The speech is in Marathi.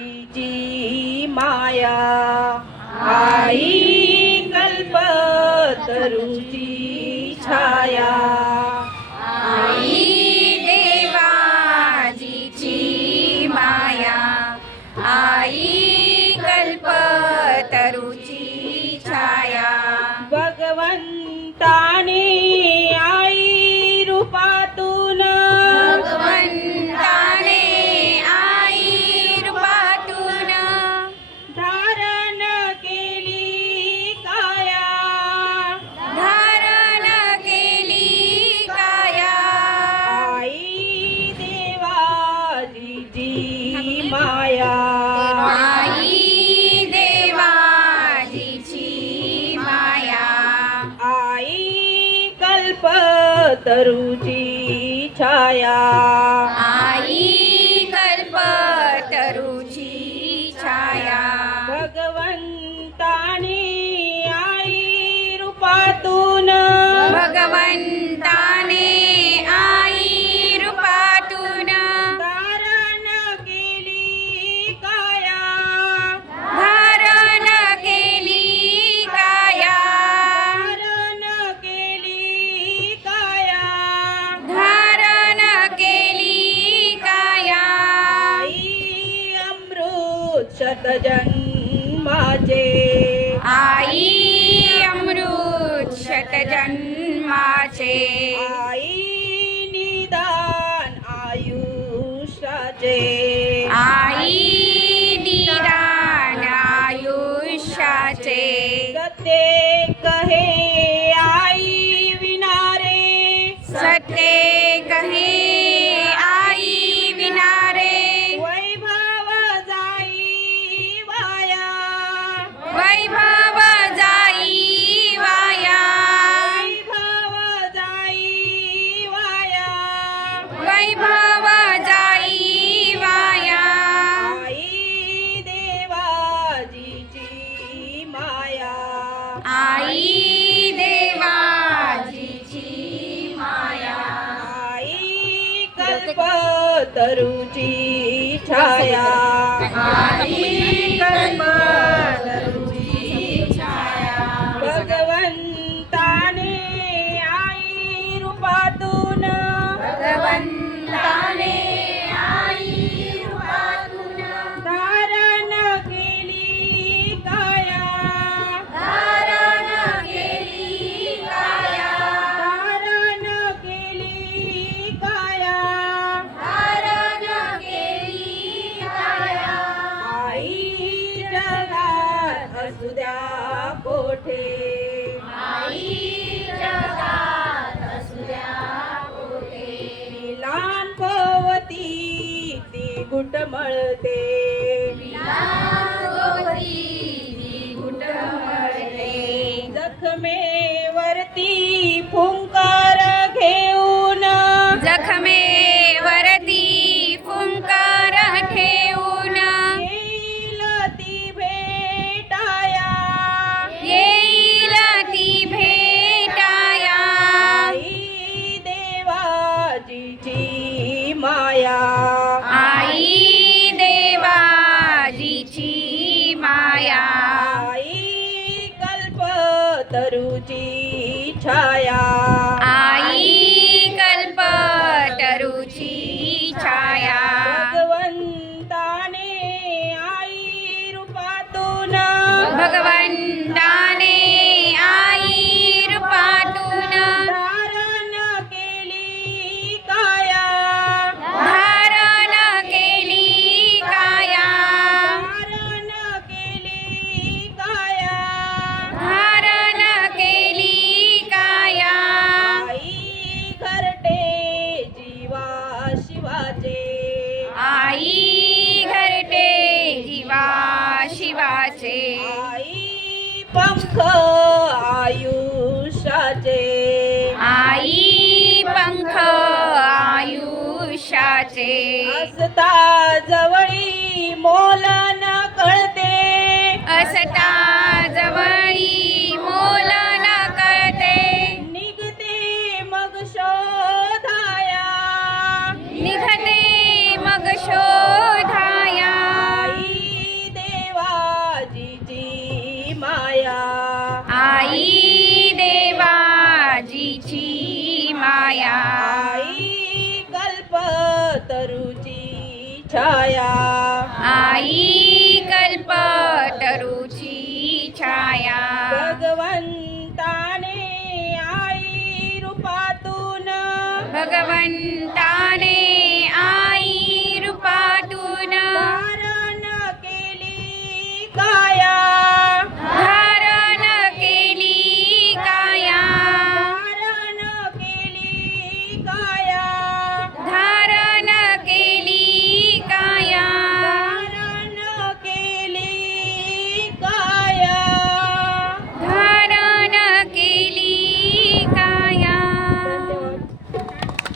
तिची माया आई कल्पतरुची छाया. आई देवाजीची माया आई कल्पतरुची छाया. भगवंताने माया. आई देवाजीची माया. आई कल्पतरुची छाया. आई कल्पतरुची छाया. भगवंताने आई रूपातून भगवंताने अमृत शतजन्माचे आई अमृत शतजन्माचे आई निदान आयुष्याचे. आई कल्पतरुची ती घुटमळते गोवरी घुटमळते जखमेवरती फुंकार घेऊन. जखमेवरती फुंकार ठेवून येईल ती भेटाया. येईल ती भेटाया. देवाजीची माया. शिवाचे. आई घरटे जीवा शिवाचे. आई पंख आयुष्याचे. आई पंख आयुष्याचे. असता जवळी मोल कल्पतरुची छाया. आई कल्पतरुची छाया. भगवंताने आई रूपातून भगवंत